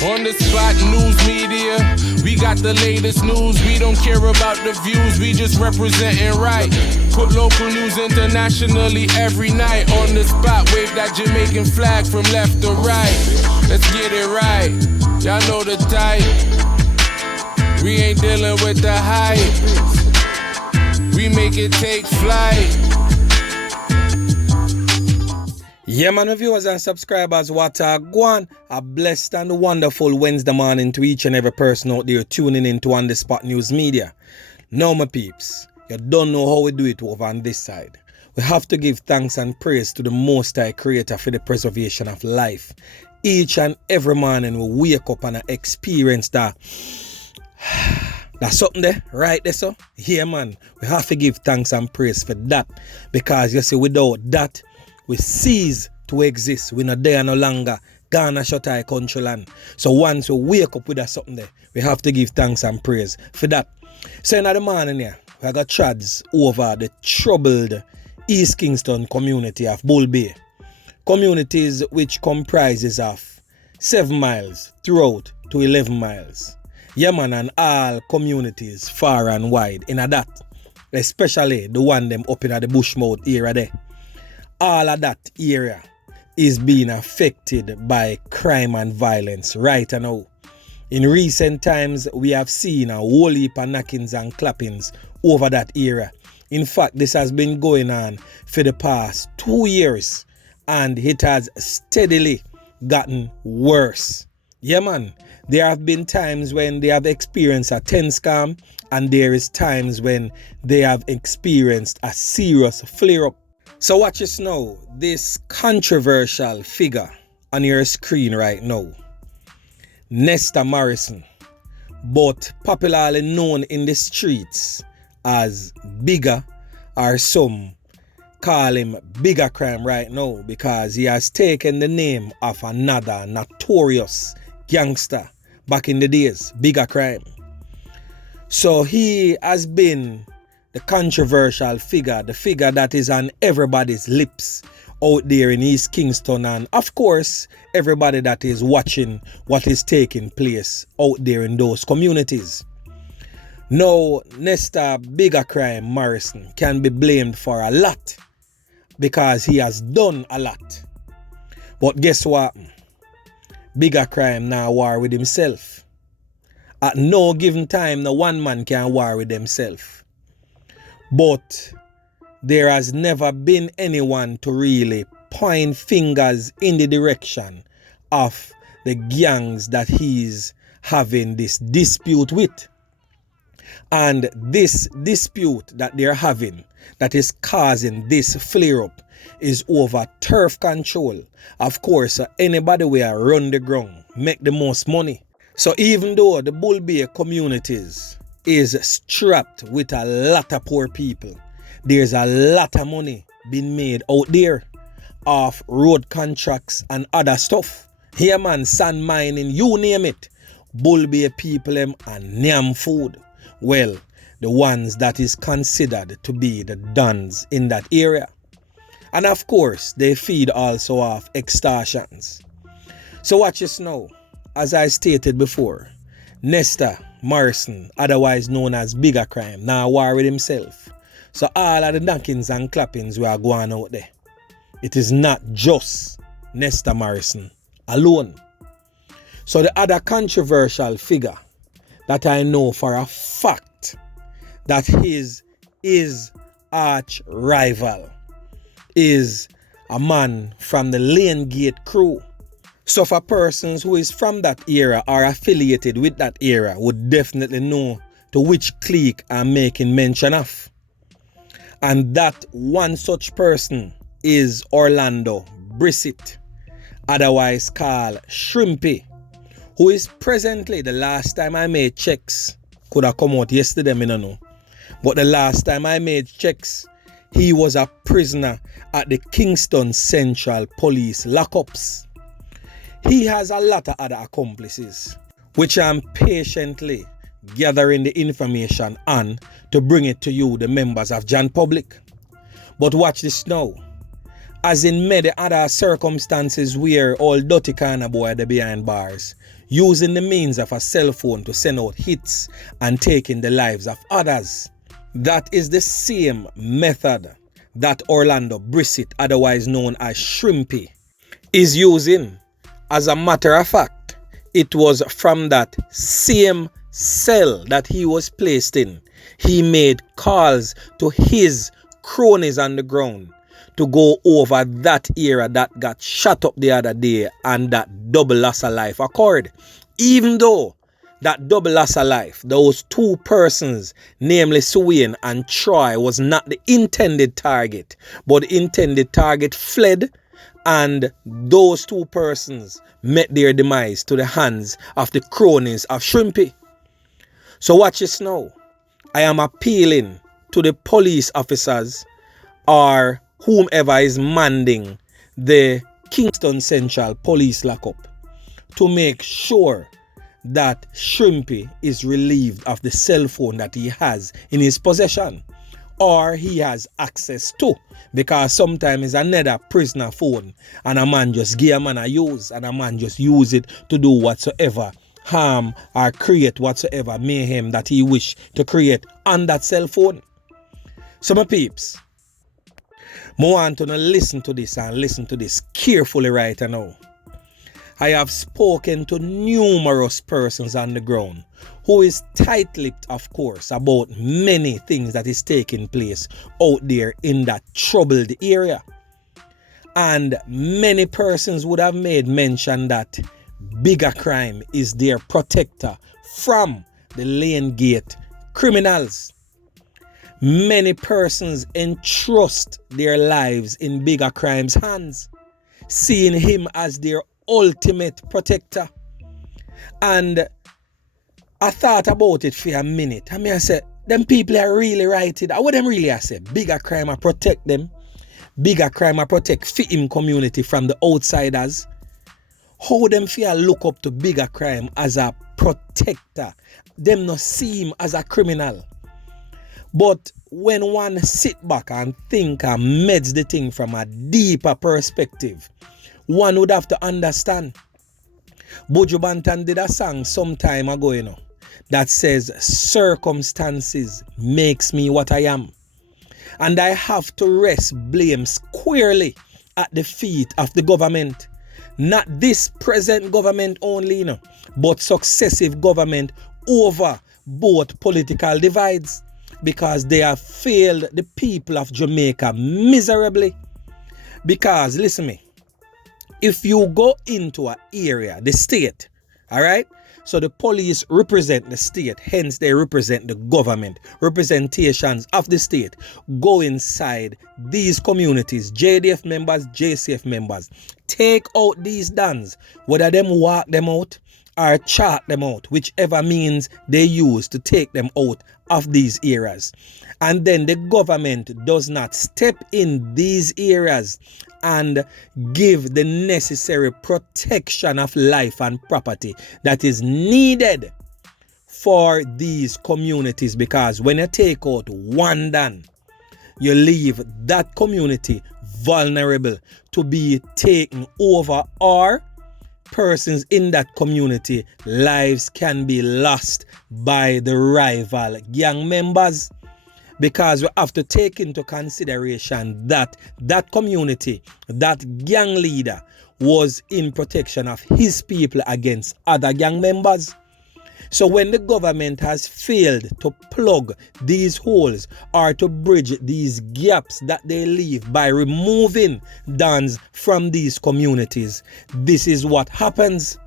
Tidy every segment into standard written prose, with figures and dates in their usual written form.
On the spot news media, we got the latest news. We don't care about the views, we just representing right. Put local news internationally every night. On the spot, wave that Jamaican flag from left to right. Let's get it right, y'all know the type. We ain't dealing with the hype. We make it take flight. Yeah, man, viewers and subscribers, what a guan. A blessed and wonderful Wednesday morning to each and every person out there tuning into On The Spot News Media. Now, my peeps, you don't know how we do it over on this side. We have to give thanks and praise to the Most High Creator for the preservation of life. Each and every morning we wake up and experience that. That's something there, right there, so? Yeah, man, we have to give thanks and praise for that. Because, you see, without that, we cease to exist. We're not there no longer. Ghana shut our country land. So once we wake up with that something there, we have to give thanks and praise for that. So in the morning here, we got trads over the troubled East Kingston community of Bull Bay. Communities which comprises of 7 miles throughout to 11 miles. Yeah, man, and all communities far and wide in that. Especially the one them up in the Bushmouth area there. All of that area is being affected by crime and violence right now. In recent times, we have seen a whole heap of knockings and clappings over that area. In fact, this has been going on for the past 2 years and it has steadily gotten worse. Yeah, man, there have been times when they have experienced a 10 scam and there is times when they have experienced a serious flare-up. So watch this now, this controversial figure on your screen right now, Nesta Morrison, but popularly known in the streets as Bigga, or some call him Bigga Crime right now because he has taken the name of another notorious gangster back in the days, Bigga Crime. So he has been the controversial figure, the figure that is on everybody's lips out there in East Kingston, and of course everybody that is watching what is taking place out there in those communities. Now, Nesta Bigga Crime Morrison can be blamed for a lot because he has done a lot. But guess what? Bigga Crime now war with himself. At no given time, no one man can war with himself. But there has never been anyone to really point fingers in the direction of the gangs that he's having this dispute with. And this dispute that they're having that is causing this flare-up is over turf control. Of course, anybody will run the ground, make the most money. So even though the Bull Bay communities is strapped with a lot of poor people, there's a lot of money being made out there of road contracts and other stuff. Here, man, sand mining, you name it. Bull Bay people and nyam food. Well, the ones that is considered to be the dons in that area. And of course, they feed also off extortions. So watch this now. As I stated before, Nesta Morrison, otherwise known as Bigga Crime, now war with himself. So all of the knockings and clappings we are going out there, it is not just Nesta Morrison alone. So the other controversial figure that I know for a fact that his arch rival is a man from the Lane Gate crew. So for persons who is from that era or affiliated with that era would definitely know to which clique I'm making mention of. And that one such person is Orlando Brissette, otherwise called Shrimpy, who is presently, the last time I made checks, could have come out yesterday, I don't know. But the last time I made checks, he was a prisoner at the Kingston Central Police lockups. He has a lot of other accomplices, which I'm patiently gathering the information on to bring it to you, the members of John Public. But watch this now. As in many other circumstances where all dirty kind of boy are behind bars, using the means of a cell phone to send out hits and taking the lives of others. That is the same method that Orlando Brissette, otherwise known as Shrimpy, is using. As a matter of fact, it was from that same cell that he was placed in. He made calls to his cronies on the ground to go over that area that got shot up the other day and that double loss of life occurred. Even though that double loss of life, those two persons, namely Suwayne and Troy, was not the intended target, but the intended target fled, and those two persons met their demise to the hands of the cronies of Shrimpy. So watch this now. I am appealing to the police officers or whomever is manning the Kingston Central Police Lockup to make sure that Shrimpy is relieved of the cell phone that he has in his possession or he has access to, because sometimes it's another prisoner phone and a man just give a man a use and a man just use it to do whatsoever harm or create whatsoever mayhem that he wish to create on that cell phone. So my peeps, I want to listen to this and listen to this carefully right now. I have spoken to numerous persons on the ground who is tight-lipped, of course, about many things that is taking place out there in that troubled area. And many persons would have made mention that Bigga crime is their protector from the lane gate criminals. Many persons entrust their lives in Bigga crime's hands, seeing him as their ultimate protector. And I thought about it for a minute. I said, them people are really right. What them really I say? Bigga crime I protect them. Bigga crime I protect him community from the outsiders. How them feel look up to Bigga crime as a protector? Them not see him as a criminal. But when one sit back and think and meds the thing from a deeper perspective, one would have to understand. Buju Banton did a song some time ago, that says, circumstances makes me what I am. And I have to rest blame squarely at the feet of the government. Not this present government only, but successive government over both political divides, because they have failed the people of Jamaica miserably. Because, listen me, if you go into an area, the state, all right? So the police represent the state, hence they represent the government, representations of the state. Go inside these communities, JDF members, JCF members, take out these dons, whether them walk them out or chart them out, whichever means they use to take them out of these areas. And then the government does not step in these areas and give the necessary protection of life and property that is needed for these communities, because when you take out one dan, you leave that community vulnerable to be taken over, or persons in that community lives can be lost by the rival gang members. Because we have to take into consideration that that community, that gang leader was in protection of his people against other gang members. So when the government has failed to plug these holes or to bridge these gaps that they leave by removing dons from these communities, this is what happens.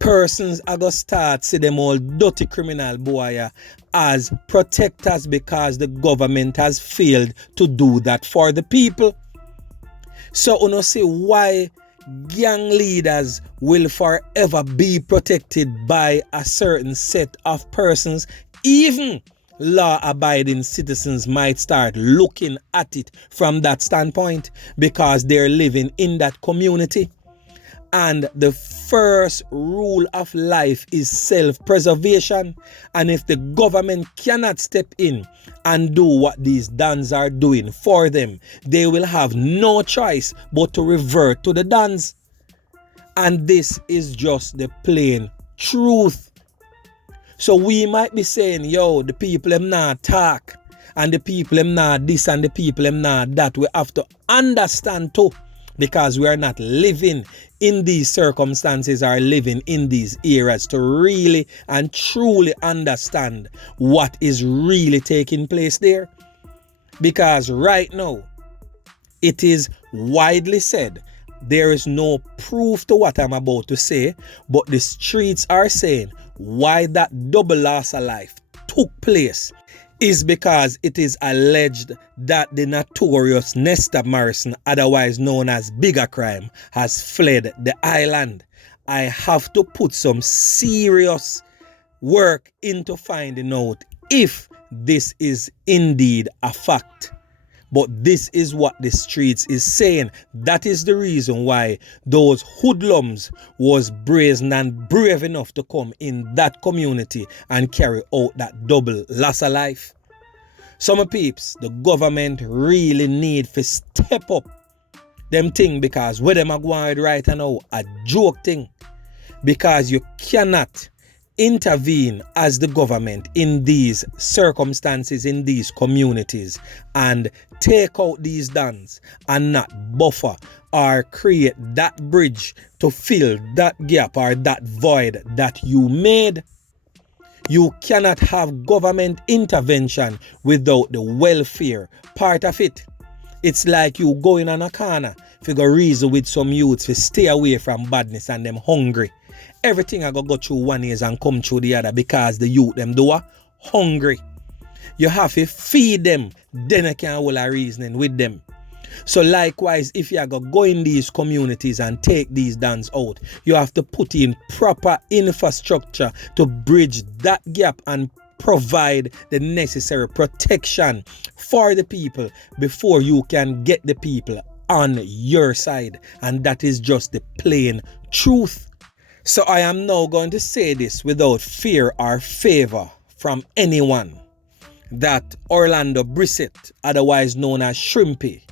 Persons are going to start see them all dirty criminal boy as protectors, because the government has failed to do that for the people. So you know, see why gang leaders will forever be protected by a certain set of persons. Even law-abiding citizens might start looking at it from that standpoint, because they're living in that community. And the first rule of life is self-preservation. And if the government cannot step in and do what these dons are doing for them, they will have no choice but to revert to the dons. And this is just the plain truth. So we might be saying, yo, the people them not talk, and the people them not this, and the people them not that. We have to understand too, because we are not living in these circumstances or living in these eras to really and truly understand what is really taking place there. Because right now, it is widely said, there is no proof to what I'm about to say, but the streets are saying why that double loss of life took place is because it is alleged that the notorious Nesta Morrison, otherwise known as Bigga Crime, has fled the island. I have to put some serious work into finding out if this is indeed a fact. But this is what the streets is saying. That is the reason why those hoodlums was brazen and brave enough to come in that community and carry out that double loss of life. Some peeps, the government really need to step up them thing, because where them are going right now, a joke thing. Because you cannot intervene as the government in these circumstances, in these communities, and take out these dons and not buffer or create that bridge to fill that gap or that void that you made. You cannot have government intervention without the welfare part of it. It's like you going on a corner, figure reason with some youths to stay away from badness and them hungry. Everything I go through one ears and come through the other because the youth them do hungry. You have to feed them, then I can hold a reasoning with them. So likewise, if you are going to go in these communities and take these dons out, you have to put in proper infrastructure to bridge that gap and provide the necessary protection for the people before you can get the people on your side. And that is just the plain truth. So I am now going to say this without fear or favor from anyone, that Orlando Brissette, otherwise known as Shrimpy,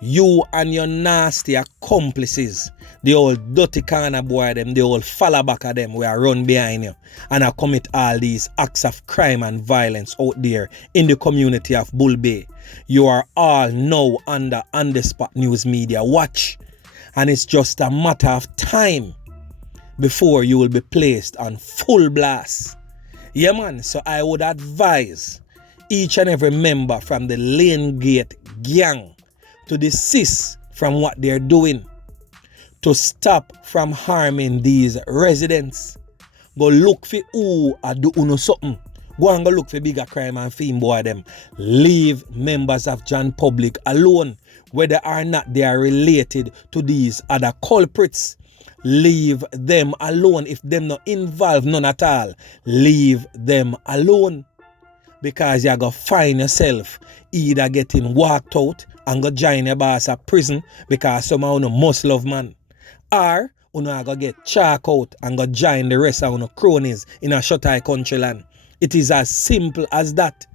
you and your nasty accomplices, the old dirty corner boy them, the old falla back of them, we are run behind you and I commit all these acts of crime and violence out there in the community of Bull Bay. You are all now under on-the-spot news media watch, and it's just a matter of time before you will be placed on full blast. Yeah man, so I would advise each and every member from the Lane Gate gang to desist from what they're doing, to stop from harming these residents. Go look for who are doing something. Go and go look for Bigga Crime and Theme boy them. Leave members of John Public alone, whether or not they are related to these other culprits. Leave them alone. If them not involved none at all, leave them alone. Because you're going to find yourself either getting walked out and go join your boss at prison because somehow you must love man, or you are going to get chalk out and go join the rest of your cronies in a shut-eye country land. It is as simple as that.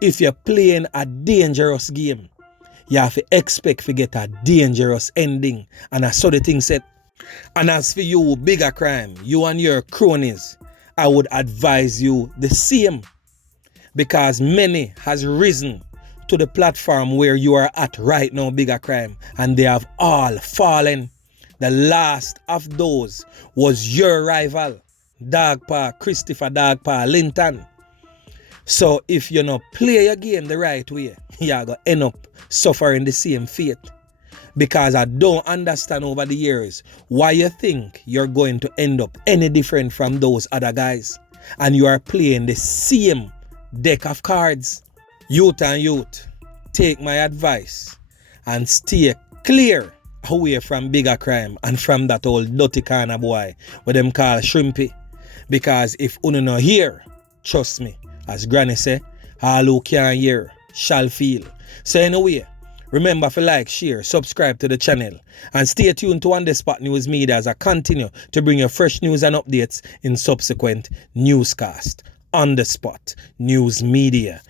If you're playing a dangerous game, you have to expect to get a dangerous ending, and I saw the thing said. And as for you, Bigga Crime, you and your cronies, I would advise you the same, because many has risen to the platform where you are at right now, Bigga Crime, and they have all fallen. The last of those was your rival, Dogpa Christopher Dogpa Linton. So if you not play your game the right way, you're going to end up suffering the same fate. Because I don't understand over the years why you think you're going to end up any different from those other guys, and you are playing the same deck of cards. Youth and youth, take my advice and stay clear away from Bigga Crime and from that old dirty corner boy what them call Shrimpy. Because if you not hear, trust me, as Granny say, all who can hear shall feel. So anyway, remember to like, share, subscribe to the channel, and stay tuned to On The Spot News Media as I continue to bring you fresh news and updates in subsequent newscast. On The Spot News Media.